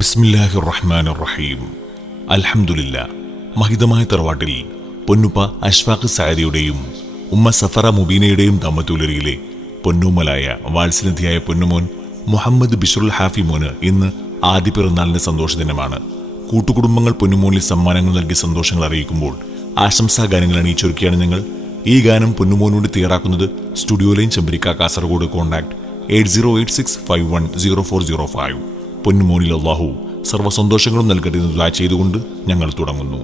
ബിസ്മില്ലാഹിർ റഹ്മാനിർ റഹീം. അൽഹംദുലില്ലാ. മഹിതമായ തറവാട്ടിൽ പൊന്നുപ്പ അഷ്ഫാഖ് സഅദിയുടെയും ഉമ്മ സഫറ മുബീനയുടെയും ദമ്പതികളിലെ പൊന്നുമലായ വാത്സല്യധിയായ പൊന്നുമോൻ മുഹമ്മദ് ബിശ്റുൽ ഹാഫി മോന് ഇന്ന് ആദ്യ പിറന്നാളിന്റെ സന്തോഷ ദിനമാണ്. കൂട്ടുകുടുംബങ്ങൾ പൊന്നുമോനിൽ സമ്മാനങ്ങൾ നൽകി സന്തോഷങ്ങൾ അറിയിക്കുമ്പോൾ ആശംസാ ഗാനങ്ങൾ അണിയിച്ചൊരുക്കിയാണ് ഞങ്ങൾ. ഈ ഗാനം പൊന്നുമോനോട് തയ്യാറാക്കുന്നത് studio line Chembarika, Kasaragod. Contact 8086510405. പൊന്നുമോനിൽ അല്ലാഹു സർവ്വസന്തോഷങ്ങളും നൽകട്ടെ എന്ന് ദുആ ചെയ്തുകൊണ്ട് ഞങ്ങൾ തുടങ്ങുന്നു.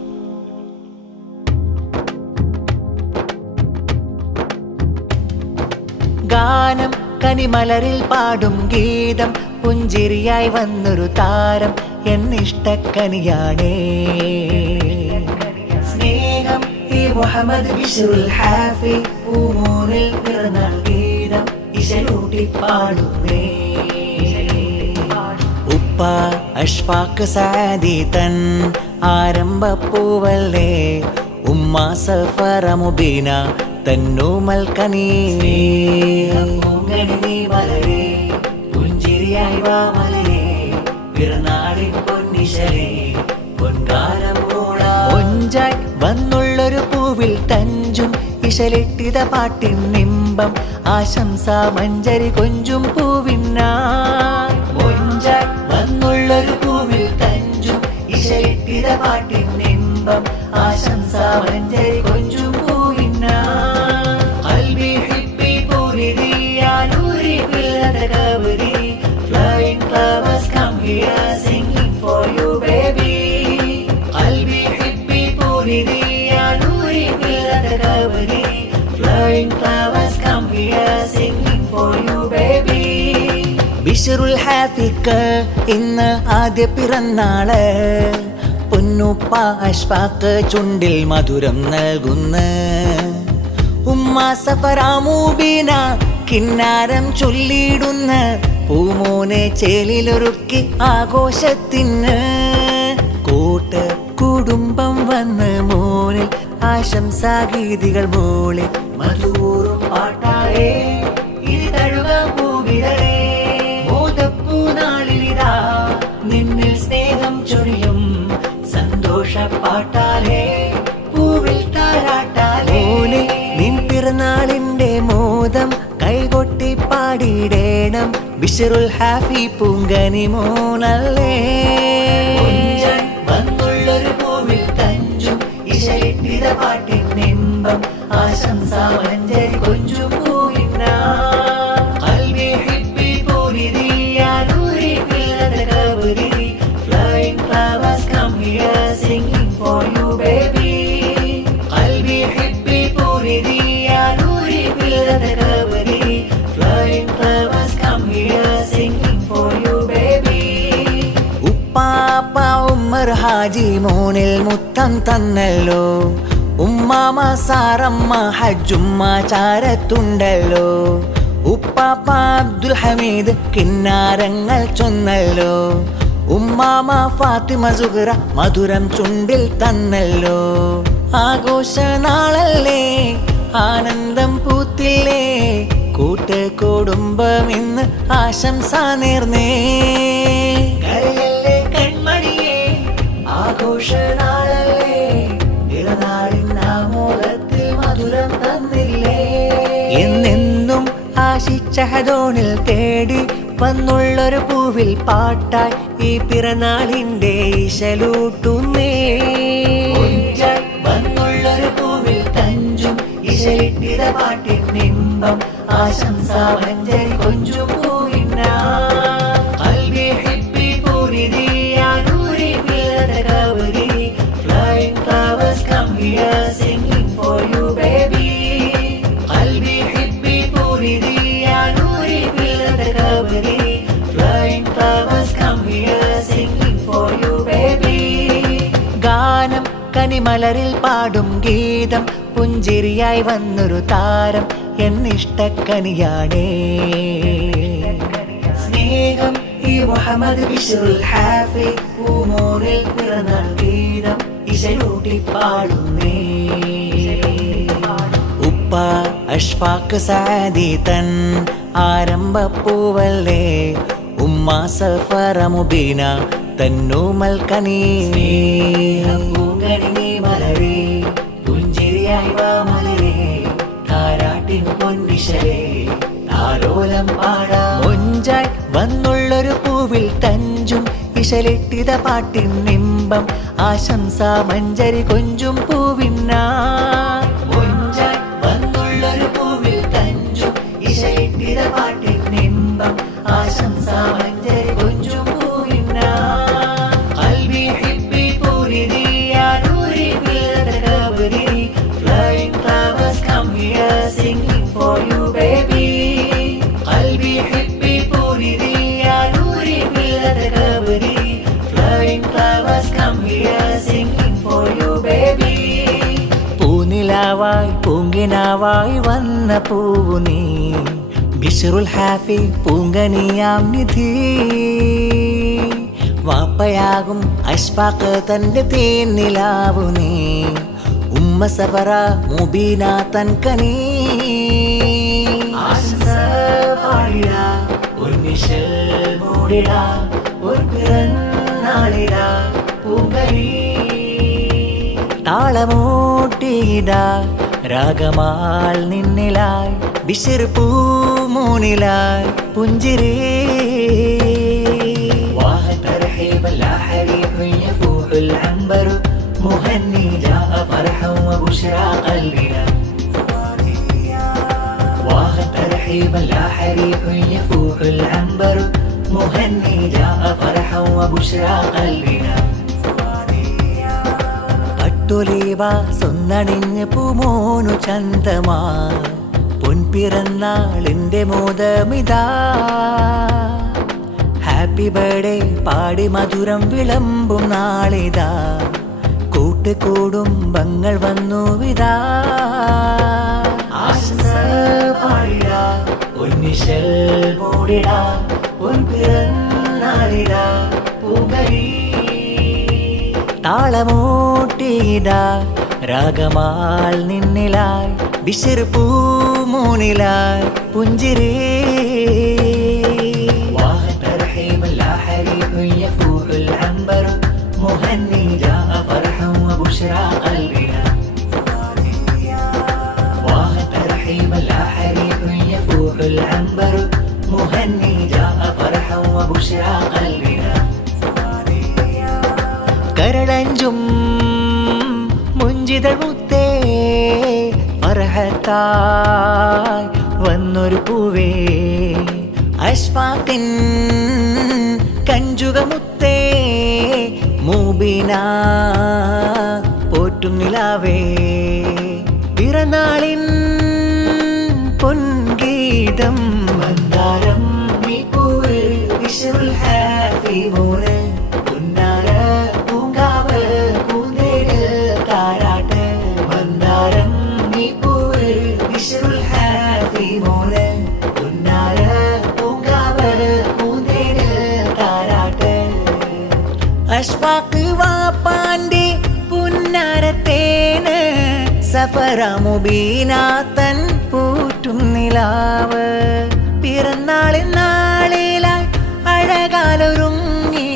ഗാനം കനിമലരിൽ പാടും ഗീതം, പുഞ്ചിരിയായി വന്നൊരു താരം എന്നിഷ്ടക്കനിയാണേ. സ്നേഹം ഈ മുഹമ്മദ് ബിശ്റുൽ ഹാഫി, പൂമോനിൽ പിറന്നാൾ ഗീതം ഇശലൂട്ടി പാടുന്നേ. ഉപ്പ അഷ്ഫാഖ് സഅദി തൻ ആരംഭപ്പൂവല്ലേ, ഉമ്മ സഫറ മുബീന തന്നൂമൽ കനീ. മലരേ പുഞ്ചിരിയായി വാ മലരേ, പിറന്നാളിൻ പൊന്നിശലേ പൊൻകാലം ഒഞ്ചായി വന്നുള്ളൊരു പൂവിൽ തഞ്ചും ഇശലിട്ടിത പാട്ടിൻ നിമ്പം, ആശംസ മഞ്ചരി കൊഞ്ചും പൂവിനായി. ഒഞ്ചായി വന്നുള്ളൊരു പൂവിൽ തഞ്ചും ഇശലിട്ടിത പാട്ടിൻ നിമ്പം, ആശംസ മഞ്ചരി കൊഞ്ചും പൂവിനായി. ഖൽബി ഹിബ്ബി പൂരിദി യാ നൂരി ഫിൽ തകബരി, flying flowers come here singing for you baby. ഖൽബി ഹിബ്ബി പൂരിദി yeah Noori fill തകബരി, flying flowers come here singing for you baby. ബിശ്റുൽ ഹാഫിക്ക് ഇന്ന് ആദ്യ പിറന്നാള്, പൊന്നുപ്പ അഷ്ഫാഖ് ചുണ്ടിൽ മധുരം നൽകുന്ന. ഉമ്മ സഫറ മുബീന കിന്നാരം ചൊല്ലിയിടുന്ന, പൂമോനെ ചേലിലൊരുക്കി ആഘോഷത്തിന്. കൂട്ട് കുടുംബം വന്ന് മോനിൽ ആശംസാഗീതികൾ മോളെ, മധുറും പാട്ടാളേ ഇത് തഴുകാൻ പൂവിതളേ. മോദപ്പൂനാളിലിതാ നിന്നിൽ സ്നേഹം ചൊരിയും, സന്തോഷ പാട്ടാലേ പൂവിൽ താരാട്ടാലേ. നിൻ പിറന്നാളിന്റെ മോദം കൈകൊട്ടി പാടിയിടേണം, ബിശ്റുൽ ഹാഫി പൂങ്കനി മോനല്ലേ. വന്നുള്ളൊരു പൂവിൽ തഞ്ചും ഇശലിട്ടിത പാട്ടിൻ നിമ്പം, ആശംസ മഞ്ചരി കൊഞ്ചും പൂവിനാ. ഖൽബി ഹിബ്ബി പൂരിദി യാ നൂരി ഫിൽ തകബരി, flying flowers come here singing for you baby. ഖൽബി ഹിബ്ബി പൂരിദി yeah Noori fill തകബരി, flying flowers come here singing for you baby. ഉപ്പാപ്പ ഉമ്മർ ഹാജി മോനിൽ മുത്തം തന്നല്ലോ, ഉമ്മാമ സാറമ്മ ഹജ്ജുമ്മ ചാരത്തുണ്ടല്ലോ. ഉപ്പാപ്പ അബ്ദുൽ ഹമീദ് കിന്നാരങ്ങൾ ചൊന്നല്ലോ, ഉമ്മാമ ഫാത്തിമ സുഹറ മധുരം ചുണ്ടിൽ തന്നല്ലോ. ആഘോഷ നാളല്ലേ ആനന്ദം പൂത്തില്ലേ, കൂട്ട് കുടുംബം ഇന്ന് ആശംസ നേർന്നേ. കരയല്ലേ കൺമണിയേ ആഘോഷ നാളല്ലേ, പിറന്നാളിൻ ആമോദത്തിൽ മധുരം തന്നില്ലേ. എന്നെന്നും ആശിച്ച ഹദോനിൽ തേടി വന്നുള്ളൊരു പൂവിൽ പാട്ടായി ഈ പിറന്നാളിന്റെ ഇശലൂട്ടുന്നേ. വന്നുള്ളൊരു പൂവിൽ തഞ്ചും ഇശലിട്ടിത പാട്ടിൻ നിമ്പം, ആശംസ മഞ്ചരി കൊഞ്ചും പൂവിനാ. ഖൽബി ഹിബ്ബി പൂരിദി യാ നൂരി ഫിൽ തകബരി, flying flowers come here singing for you baby. ഖൽബി ഹിബ്ബി പൂരിദി yeah Noori fill തകബരി, flying flowers come here singing for you baby. ഗാനം കനിമലരിൽ പാടും ഗീതം, പുഞ്ചിരിയായി വന്നൊരു താരം എന്നിഷ്ടക്കനിയാണേ. സ്നേഹം ഈ മുഹമ്മദ് ബിശ്റുൽ ഹാഫി, പൂമോനിൽ പിറന്നാൾ ഗീതം ഇശലൂട്ടി പാടുന്നേ. ഉപ്പ അഷ്ഫാഖ് സഅദി തൻ ആരംഭപ്പൂവല്ലേ, ഉമ്മ സഫറ മുബീന തന്നൂമൽ കനീ പൂങ്കണി നീ മലരേ പുഞ്ചിരിയായി വാ മലരേ താരാട്ടിൻ പൊന്നിശലേ താലോലം പാടാ മൊഞ്ചായി വന്നുള്ളൊരു പൂവിൽ തഞ്ചും ഇശലിട്ടിത പാട്ടിൻ നിമ്പം ആശംസ മഞ്ചരി കൊഞ്ചും പൂവിന്നാ മൊഞ്ചായി വന്നുള്ളൊരു പൂവിൽ തഞ്ചും ഇശലിട്ടിത പാട്ടിൻ നിമ്പം ആശംസ മഞ്ചരി കൊഞ്ചും പൂവിന്നാ ഖൽബി ഹിബ്ബി പൂരിദി യാ നൂരി ഫിൽ തകബരി flying flowers come here singing for you baby ഖൽബി ഹിബ്ബി പൂരിദി yeah Noori fill തകബരി flying flowers come here singing for you baby പൂനിലാവായി പൂങ്കിനാവായി വന്ന പൂവു നീ ബിശ്റുൽ ഹാഫി പൂങ്കനിയാം നിധി വാപ്പയാകും അഷ്ഫാഖ് തന്റെ തേനിലാവു നീ ഉമ്മ സഫറ മുബീന തൻ കനീ ആശംസ പാടിടാ ഉന്നിശൽ മൂടിടാ ഒരു പിറന്നാളിടാ പൂങ്കനി താളമൂട്ടിയിടാ രാഗമാൽ നിന്നിലായി ബിശ്ർ പൂമൂനിലായി പുഞ്ചിരേ വാഹ തർഹീബ ലാ ഹരീഹ് യഫൂഹുൽ അംബർ മുഹന്നി ജാഅ ഫർഹൻ വബുശ്റാ ഖൽബിനാ വാഹ തർഹീബ ലാ ഹരീഹ് യഫൂഹുൽ അംബർ മുഹന്നി ജാഅ ഫർഹൻ വബുശ്റാ ഖൽബിനാ പട്ടുലീവ സ്വന്നണിഞ്ഞ് പൂമോനു ചന്തമാ പൊൻപിറന്നാളിന്റെ മോദമിതാ ഹാപ്പി ബർത്ത്ഡേ പാടി മധുരം വിളമ്പും നാളിതാ കൂട്ടുകുടുംബങ്ങൾ വന്നു വിതാ ആശംസ പാടിടാ ഉന്നിശൽ മൂടിടാ പൊൻപിറന്നാളിടാ പൂങ്കനി താളമൂട്ടിയിടാ രാഗമാൽ നിന്നിലായി ബിശ്ർ പൂമൂനിലായി പുഞ്ചിരേ വാഹ തർഹീബ ലാ ഹരീഹ് യഫൂഹുൽ അംബർ മുഹന്നി ജാഅ ഫർഹൻ വബുശ്റാ ഖൽബിനാ വാഹ തർഹീബ ലാ ഹരീഹ് യഫൂഹുൽ അംബർ മുഹന്നി ജാഅ ഫർഹൻ വബുശ്റാ ഖൽബിനാ കരളഞ്ചും മുഞ്ചിതൾ മുത്തേ ഫർഹത്തായി വന്നൊരു പൂവേ അഷ്ഫാഖിൻ കഞ്ചുകമുത്തേ മൂബീന പോറ്റും നിലാവേ പിറന്നാളിൻ പൊൻഗീതം മന്ദാരം നീ പൂവ് ബിശ്റുൽ ഹാഫി മോനെ അഷ്ഫാഖ് വാപ്പാന്റെ പുന്നാരത്തേന് സഫറ മുബീന തൻ പൂറ്റും നിലാവ് പിറന്നാളിൻ നാളിലായി അഴകാലൊരുങ്ങി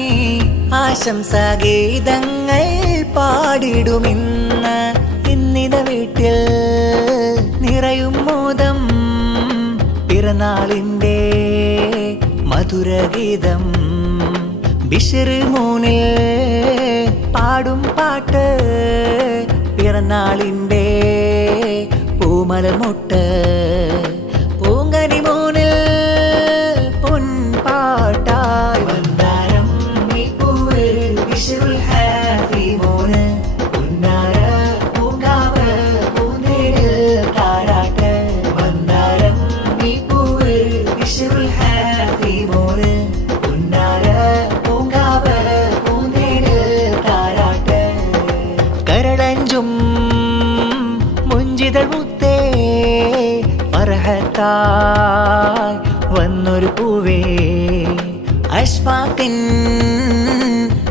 ആശംസാഗീതങ്ങൾ പാടിടുമിന്ന് ഇന്നിത വീട്ടിൽ നിറയും മോദം പിറന്നാളിൻ്റെ മധുരഗീതം ബിശ്ർ മൂനിൽ പാടും പാട്ട് പിറന്നാളിൻ്റെ പൂമലമുട്ട് പൂങ്കനി മൂനിൽ പൊൻപാട്ടായി വന്ദാരം നീ പൂവ് ബിശ്റുൽ ഹാഫി മോന് പുന്നാര പൂങ്കാവ് പൂന്തേരിൽ താരാട്ട് വന്ദാരം നീ പൂവ് ബിശ്റുൽ ഹാഫി മോന് പുന്നാര പൂങ്കാവ് പൂന്തേരിൽ താരാട്ട് കരളഞ്ചും മുഞ്ചിതൾ മുത്തേ ഫർഹത്തായി വന്നൊരു പൂവേ അഷ്ഫാഖിൻ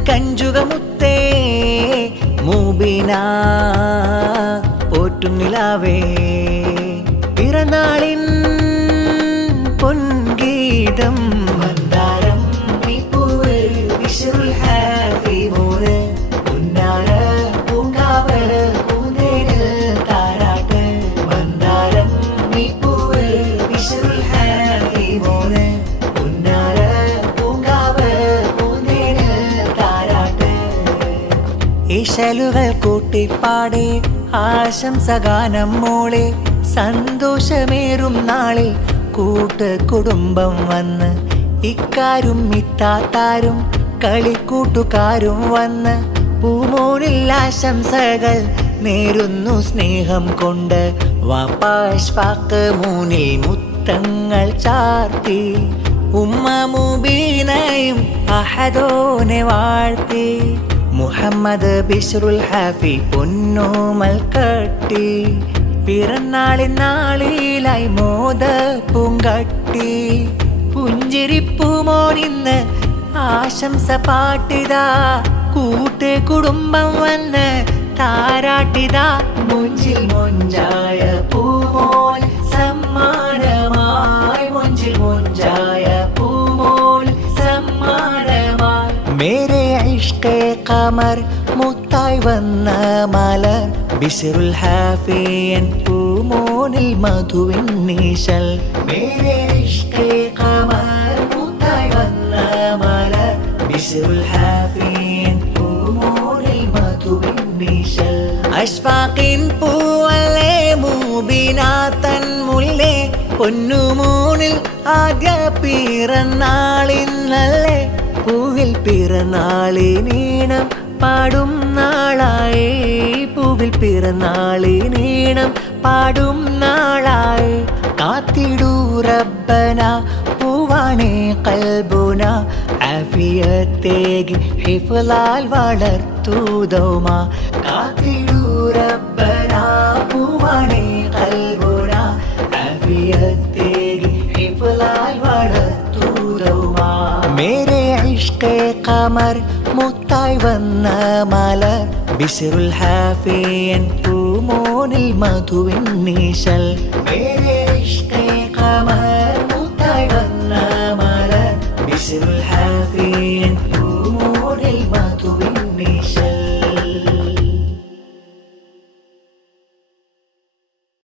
കഞ്ചുകമുത്തേ മൂബീന പോറ്റും നിലാവേ പിറന്നാളിൻ പൊൻഗീതം മന്ദാരം നീ പൂവ് ബിശ്റുൽ ഹാഫി ഇശലുകൾ കൂട്ടിപ്പാടെ ആശംസഗാനം മോളെ സന്തോഷമേറും നാളിൽ കൂട്ടുകുടുംബം വന്ന് ഇക്കാരും ഇത്താത്താരും കളിക്കൂട്ടുകാരും വന്ന് പൂമോനിൽ ആശംസകൾ നേരുന്നു സ്നേഹം കൊണ്ട് വാപ്പാ അഷ്ഫാഖ് മൂന്നിൽ മുത്തങ്ങൾ ചാർത്തി ഉമ്മ മുബീനയും അഹദോനെ വാഴ്ത്തി മുഹമ്മദ് ബിശ്റുൽ ഹാഫി പൊന്നോമൽ കട്ടി പിറന്നാളിൻ നാളിലായി മോദ പൂങ്കട്ടി പുഞ്ചിരിപ്പൂമോനിന്ന് ആശംസ പാട്ടിതാ കൂട്ട് കുടുംബം വന്ന് താരാട്ടിതാ മുഞ്ചിൽ മൊഞ്ചായ പൂമോൻ സമ്മാനമായി മുഞ്ചിൽ മൊഞ്ചായ പൂമോൻ സമ്മാനമായി മേരെ ഇഷ്കേ ഖമർ മുത്തായി വന്ന മലർ ബിശ്റുൽ ഹാഫിയൻ പൂമോനിൽ മധുവിൻ നീശൽ മേരെ ഇഷ്കേ ഖമർ മുത്തായി വന്ന മലർ ബിശ്റുൽ ഹാഫിയൻ പൂമോനിൽ മധുവിൻ നീശൽ അഷ്ഫാഖിൻ പൂവല്ലേ മൂബിനാത്തൻ മുല്ലേ പൊന്നുമൂനിൽ ആദ്യ പിറന്നാളിന്നല്ലേ പൂവിൽ പിറന്നാളിനീണം പാടും നാളായി പൂവിൽ പിറന്നാളിനീണം പാടും നാളായി കാത്തിടൂ റബ്ബന പൂവാണേ കൽബുന ആഫിയത്തേകി ഹിഫ്ലാൽ വളർത്തൂതോമ കാത്തിടൂ റബ്ബന പൂവാണേ കൽബുന ആഫിയത്തേകി ഹിഫ്ലാൽ വളർത്തൂതോമ മേരെ ഇഷ്കേ ഖമർ മുത്തായി വന്ന മലർ ബിശ്റുൽ ഹാഫിയൻ പൂമോനിൽ മധുവിൻ നീശൽ മേരെ ഇഷ്കേ ഖമർ